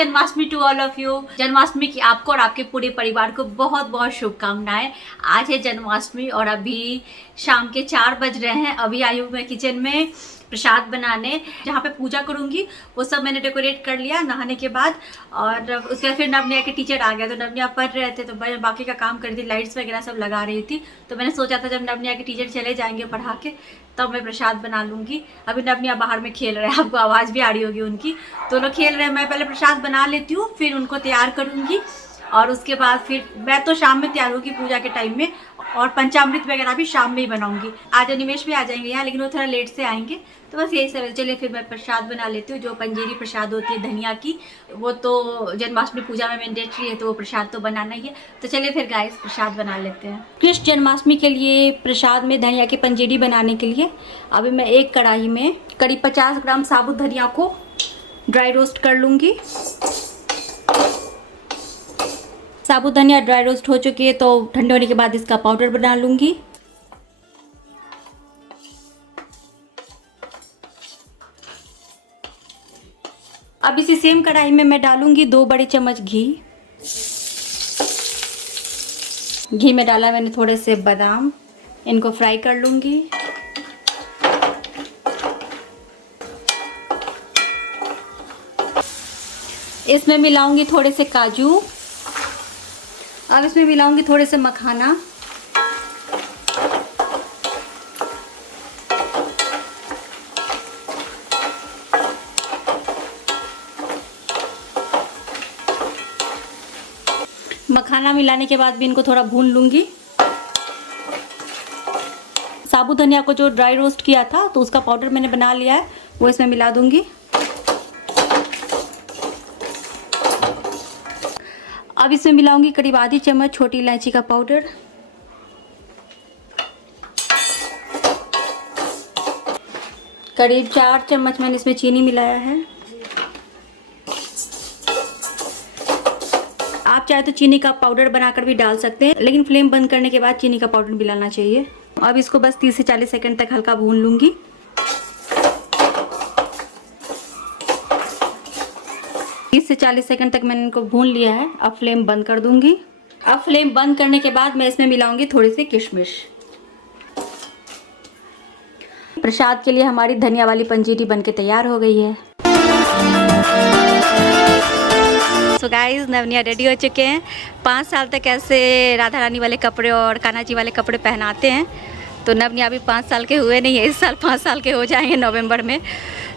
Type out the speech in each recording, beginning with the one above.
Janmashtami to all of you. Janmashtami की आपको और आपके पूरे परिवार को बहुत बहुत शुभकामनाएं। आज है जन्माष्टमी और अभी शाम के 4 बज रहे हैं। अभी आई हूँ मैं किचन में प्रसाद बनाने, जहाँ पे पूजा करूँगी वो सब मैंने डेकोरेट कर लिया नहाने के बाद। और उसके बाद फिर नवनिया के टीचर आ गया, तो नवनिया पढ़ रहे थे तो मैं बाकी का काम कर रही थी, लाइट्स वगैरह सब लगा रही थी। तो मैंने सोचा था जब नवनिया के टीचर चले जाएंगे पढ़ा के तब मैं प्रसाद बना लूँगी। अभी नवनिया बाहर में खेल रहे हैं, आपको आवाज़ भी आ रही होगी उनकी, तो लोग खेल रहे हैं। मैं पहले प्रसाद बना लेती हूँ, फिर उनको तैयार करूँगी और उसके बाद फिर मैं तो शाम में तैयार होगी पूजा के टाइम में, और पंचामृत वगैरह भी शाम में ही बनाऊंगी। आज निमेश भी आ जाएंगे यहाँ, लेकिन वो थोड़ा लेट से आएंगे, तो बस यही सब। चलिए फिर मैं प्रसाद बना लेती हूँ। जो पंजीरी प्रसाद होती है धनिया की, वो तो जन्माष्टमी पूजा में मैंडेटरी है, तो वो प्रसाद तो बनाना ही है। तो चलिए फिर गाइस प्रसाद बना लेते हैं। कृष्ण जन्माष्टमी के लिए प्रसाद में धनिया की पंजीरी बनाने के लिए अभी मैं एक कढ़ाई में करीब 50 ग्राम साबुत धनिया को ड्राई रोस्ट कर लूँगी। साबुत धनिया ड्राई रोस्ट हो चुकी है, तो ठंडे होने के बाद इसका पाउडर बना लूँगी। अब इसी सेम कढ़ाई में मैं डालूंगी 2 बड़े चम्मच घी। घी में डाला मैंने थोड़े से बादाम, इनको फ्राई कर लूँगी। इसमें मिलाऊंगी थोड़े से काजू। अब इसमें मिलाऊंगी थोड़े से मखाना। मखाना मिलाने के बाद भी इनको थोड़ा भून लूंगी। साबुत धनिया को जो ड्राई रोस्ट किया था तो उसका पाउडर मैंने बना लिया है, वो इसमें मिला दूंगी। अब इसमें मिलाऊंगी करीब आधी चम्मच छोटी इलायची का पाउडर। करीब 4 चम्मच मैंने इसमें चीनी मिलाया है। आप चाहे तो चीनी का पाउडर बनाकर भी डाल सकते हैं, लेकिन फ्लेम बंद करने के बाद चीनी का पाउडर मिलाना चाहिए। अब इसको बस 30 से 40 सेकंड तक हल्का भून लूंगी। से 40 सेकंड तक मैंने इनको भून लिया है। अब फ्लेम बंद कर दूंगी। अब फ्लेम बंद करने के बाद मैं इसमें मिलाऊंगी थोड़ी सी किशमिश। प्रसाद के लिए हमारी धनिया वाली पंजीरी बनके तैयार हो गई है। सो गाइस, नवनिया रेडी हो चुके हैं। 5 साल तक ऐसे राधा रानी वाले कपड़े और कान्हा जी वाले कपड़े पहनाते हैं, तो नवनिया अभी 5 साल के हुए नहीं है। इस साल 5 साल के हो जाएंगे नवंबर में,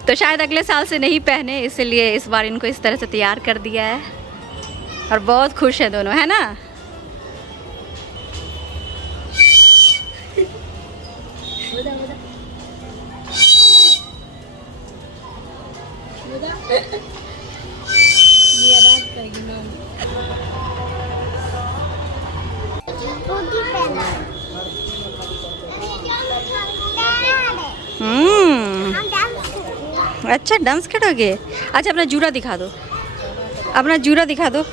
तो शायद अगले साल से नहीं पहने, इसलिए इस बार इनको इस तरह से तैयार कर दिया है और बहुत खुश है दोनों, है ना। अच्छा, डांस करोगे। अच्छा, अपना जूड़ा दिखा दो, अपना जूड़ा दिखा दो।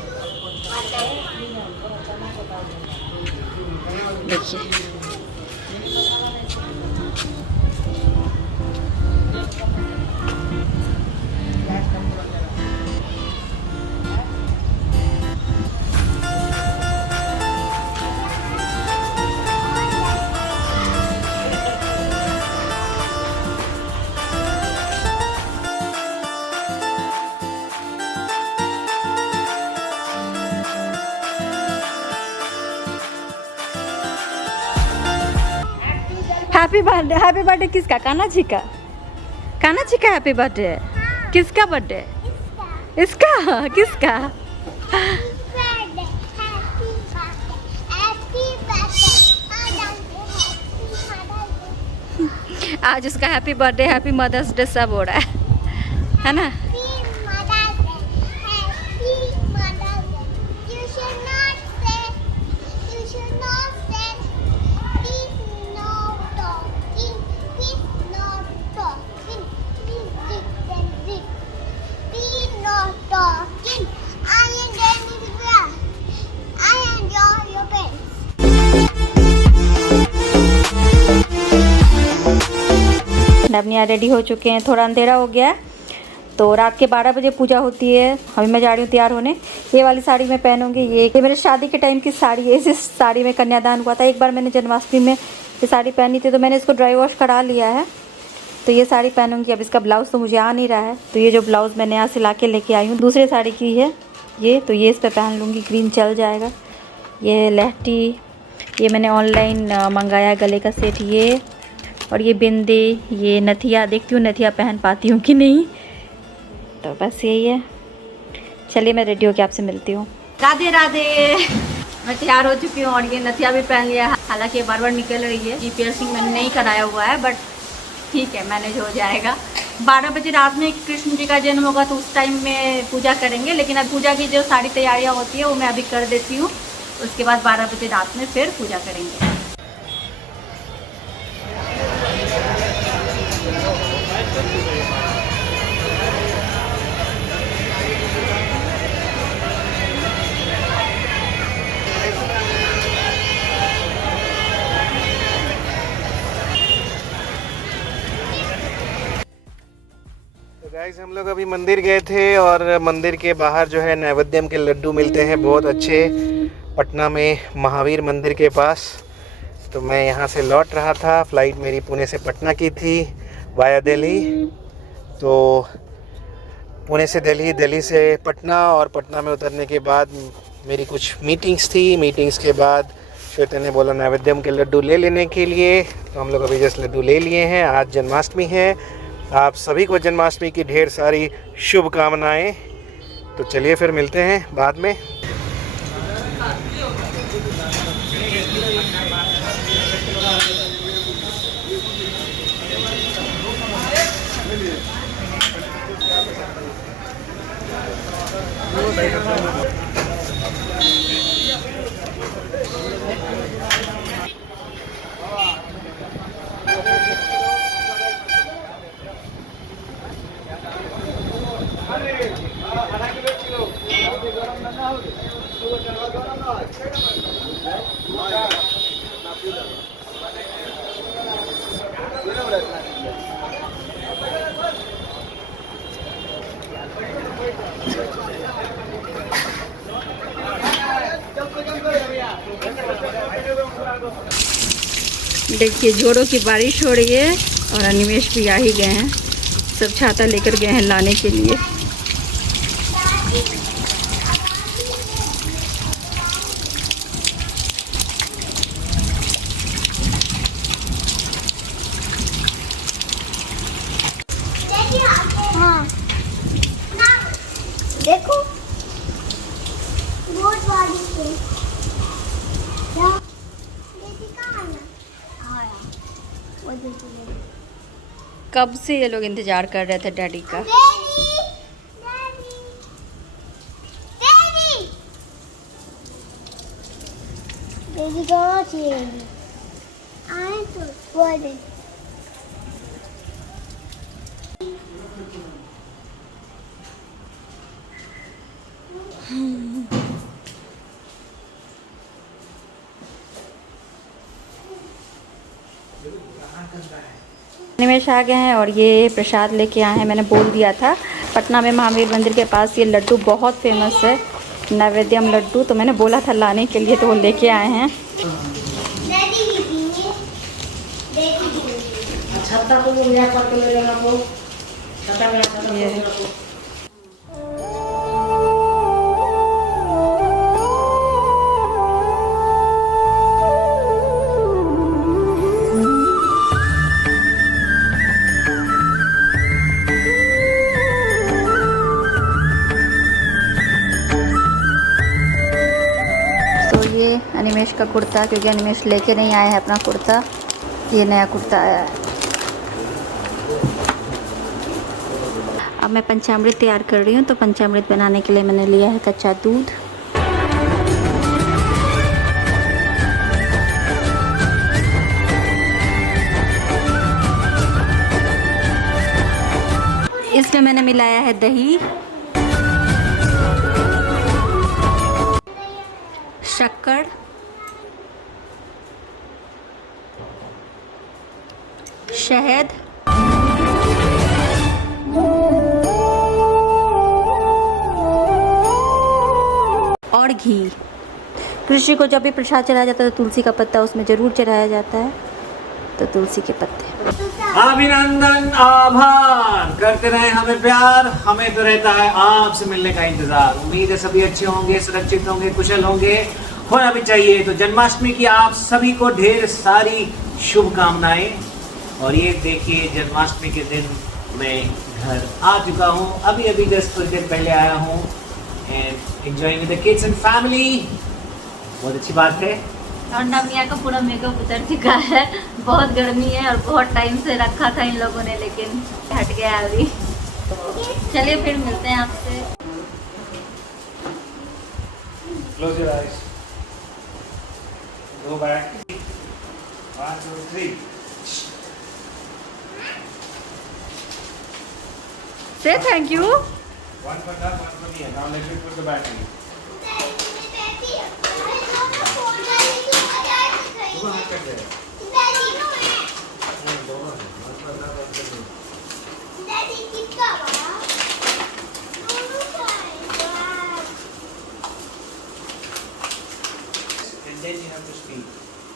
देखिए, हैप्पी बर्थडे। हैप्पी बर्थडे किसका? कान्हा जी का। कान्हा जी का हैप्पी बर्थडे। किसका बर्थडे? इसका। किसका? आज उसका happy birthday, happy mother's day सब हो रहा है ना। नवनिया रेडी हो चुके हैं। थोड़ा अंधेरा हो गया तो रात के 12 बजे पूजा होती है। अभी मैं जा रही हूँ तैयार होने। ये वाली साड़ी मैं पहनूंगी। ये मेरे शादी के टाइम की साड़ी है। इस साड़ी में कन्यादान हुआ था। एक बार मैंने जन्माष्टमी में ये साड़ी पहनी थी, तो मैंने इसको ड्राई वॉश करा लिया है। तो ये साड़ी पहनूंगी। अब इसका ब्लाउज़ तो मुझे आ नहीं रहा है, तो ये जो ब्लाउज़ मैंने यहाँ सिला के लेके आई हूँ दूसरे साड़ी की है ये, तो ये इस पर पहन लूँगी। ग्रीन चल जाएगा। ये लहठी, ये मैंने ऑनलाइन मंगाया गले का सेट ये, और ये बिंदी, ये नथिया। देखती हूँ नथिया पहन पाती हूँ कि नहीं। तो बस यही है। चलिए मैं रेडी होकर आपसे मिलती हूँ। राधे राधे। मैं तैयार हो चुकी हूँ और ये नथिया भी पहन लिया है। हालांकि बार बार निकल रही है। ये पियर्सिंग मैंने नहीं कराया हुआ है, बट ठीक है, मैनेज हो जाएगा। 12 बजे रात में कृष्ण जी का जन्म होगा, तो उस टाइम में पूजा करेंगे। लेकिन अब पूजा की जो सारी तैयारियाँ होती है वो मैं अभी कर देती हूँ। उसके बाद 12 बजे रात में फिर पूजा करेंगे। गाइस, हम लोग अभी मंदिर गए थे और मंदिर के बाहर जो है नैवेद्यम के लड्डू मिलते हैं बहुत अच्छे, पटना में महावीर मंदिर के पास। तो मैं यहाँ से लौट रहा था। फ़्लाइट मेरी पुणे से पटना की थी वाया दिल्ली। तो पुणे से दिल्ली, दिल्ली से पटना, और पटना में उतरने के बाद मेरी कुछ मीटिंग्स थी। मीटिंग्स के बाद श्वेता ने बोला नैवेद्यम के लड्डू ले लेने के लिए। तो हम लोग अभी जस्ट लड्डू ले लिए हैं। आज जन्माष्टमी है। आप सभी को जन्माष्टमी की ढेर सारी शुभकामनाएं। तो चलिए फिर मिलते हैं बाद में। देखिए जोरों की बारिश हो रही है और अनिमेश भी आ ही गए हैं। सब छाता लेकर गए हैं लाने के लिए। हाँ, देखो बहुत बारिश है। क्या? दीदी कहाँ है? हाँ यार, वो दीदी। कब से ये लोग इंतजार कर रहे थे डैडी का। डैडी, डैडी, डैडी, डैडी कहाँ थे? आए तो बोले। निमेश आ गए हैं और ये प्रसाद लेके आए हैं। मैंने बोल दिया था पटना में महावीर मंदिर के पास ये लड्डू बहुत फेमस है, नैवेद्यम लड्डू। तो मैंने बोला था लाने के लिए, तो वो लेके आए हैं। ये अनिमेश का कुर्ता, क्योंकि अनिमेश लेके नहीं आया है अपना कुर्ता। ये नया कुर्ता आया है। अब मैं पंचामृत तैयार कर रही हूँ। तो पंचामृत बनाने के लिए मैंने लिया है कच्चा दूध, इसमें मैंने मिलाया है दही, शक्कर, शहद, और घी। कृष्ण को जब भी प्रसाद चढ़ाया जाता है तो तुलसी का पत्ता उसमें ज़रूर चढ़ाया जाता है, तो तुलसी के पत्ते। अभिनंदन, आभार, करते रहे हमें प्यार, हमें तो रहता है आपसे मिलने का इंतजार। उम्मीद है सभी अच्छे होंगे, सुरक्षित होंगे, कुशल होंगे, होना भी चाहिए। तो जन्माष्टमी की आप सभी को ढेर सारी शुभकामनाएं। और ये देखिए जन्माष्टमी के दिन मैं घर आ चुका हूँ, अभी जस्ट थोड़ी देर पहले आया हूँ and enjoying with the kids and family. बहुत अच्छी बात है। और नमिया का पूरा मेकअप उतर चुका है, बहुत गर्मी है और बहुत टाइम से रखा था इन लोगों ने, लेकिन हट गया अभी। चलिए फिर मिलते हैं आपसे। Close your eyes. Go back. 1, 2, 3. Say thank you. One for that, one for me. Now let me put the battery. दोनों हाथ कर दे। दोनों हाथ, one for that, one for me. And then you have to speak.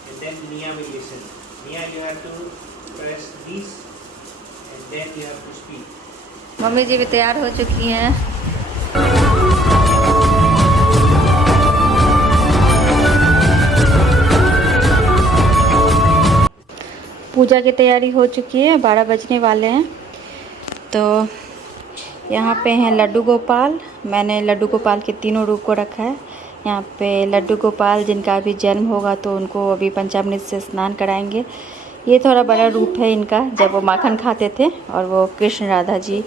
And then Nia will listen. Nia, you have to press this. And then you have to speak. Mummy ji भी तैयार हो चुकी हैं। पूजा की तैयारी हो चुकी है, 12 बजने वाले हैं। तो यहाँ पे हैं लड्डू गोपाल। मैंने लड्डू गोपाल के तीनों रूप को रखा है। यहाँ पे लड्डू गोपाल जिनका अभी जन्म होगा तो उनको अभी पंचामृत से स्नान कराएंगे। ये थोड़ा बड़ा रूप है इनका, जब वो माखन खाते थे, और वो कृष्ण राधा जी।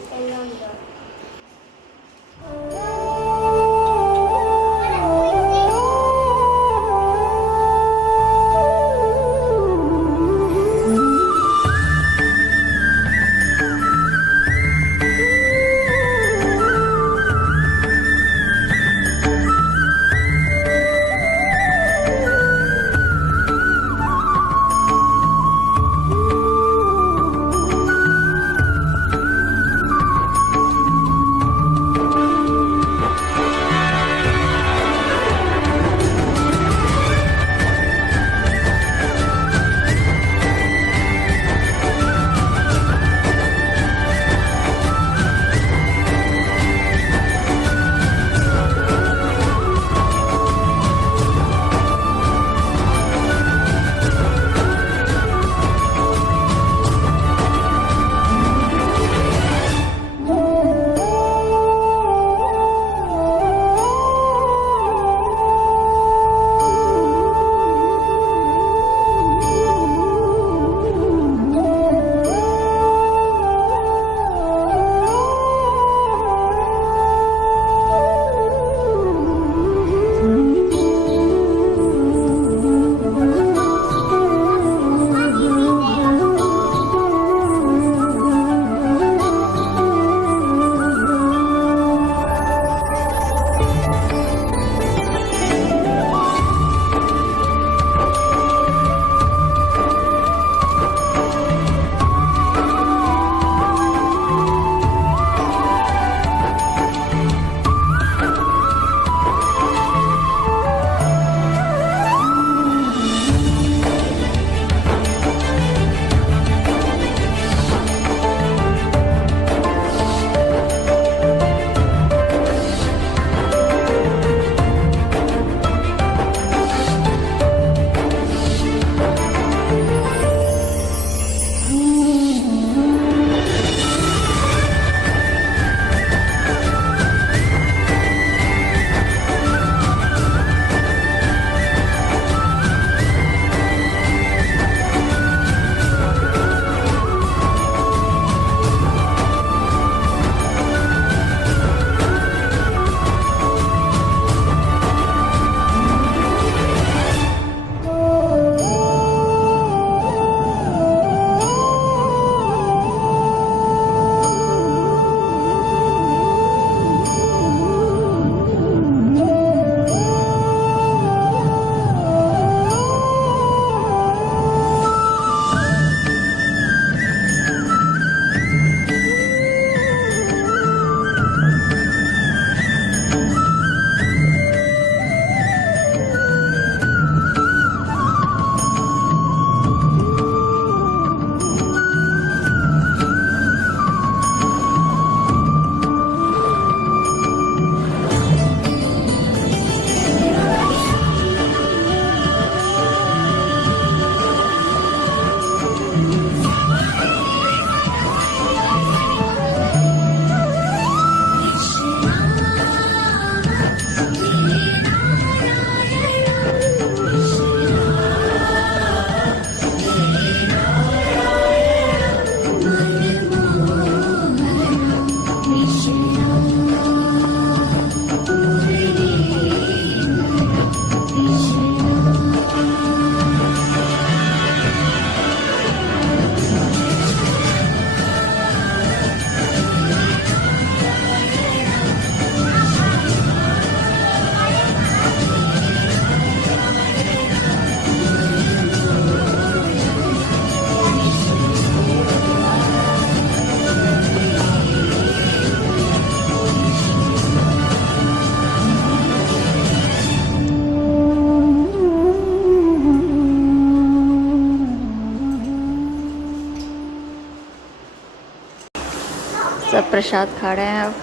सब प्रसाद खा रहे हैं अब।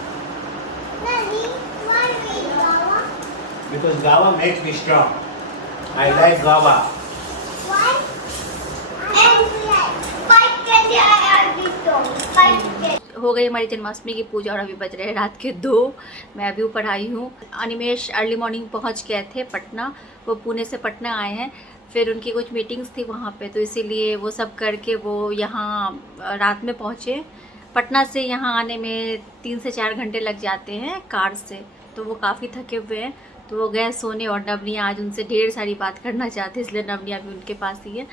Daddy, why we Gawa? Because guava makes me strong. I like guava. Why? And like 5 kg I have this song. 5 kg. हो गई हमारी जन्माष्टमी की पूजा और अभी बज रहे हैं रात के 2। मैं अभी ऊपर आई हूँ। अनिमेश अर्ली मॉर्निंग पहुँच गए थे पटना, वो पुणे से पटना आए हैं, फिर उनकी कुछ मीटिंग्स थी वहाँ पे, तो इसीलिए वो सब करके वो यहाँ रात में पहुँचे। पटना से यहाँ आने में 3 से 4 घंटे लग जाते हैं कार से, तो वो काफ़ी थके हुए हैं, तो वो गए सोने। और नवनिया आज उनसे ढेर सारी बात करना चाहते, इसलिए नवनिया भी उनके पास ही है।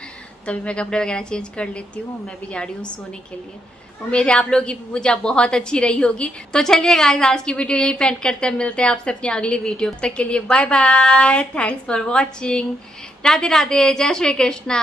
तभी मैं कपड़े वगैरह चेंज कर लेती हूँ, मैं भी जा रही हूँ सोने के लिए। उम्मीद है आप लोगों की पूजा बहुत अच्छी रही होगी। तो चलिए गाइस, आज की वीडियो यही पेंट करते हैं, मिलते हैं आपसे अपनी अगली वीडियो। तब तक के लिए bye bye, thanks for watching, Radhe Radhe, जय श्री कृष्णा।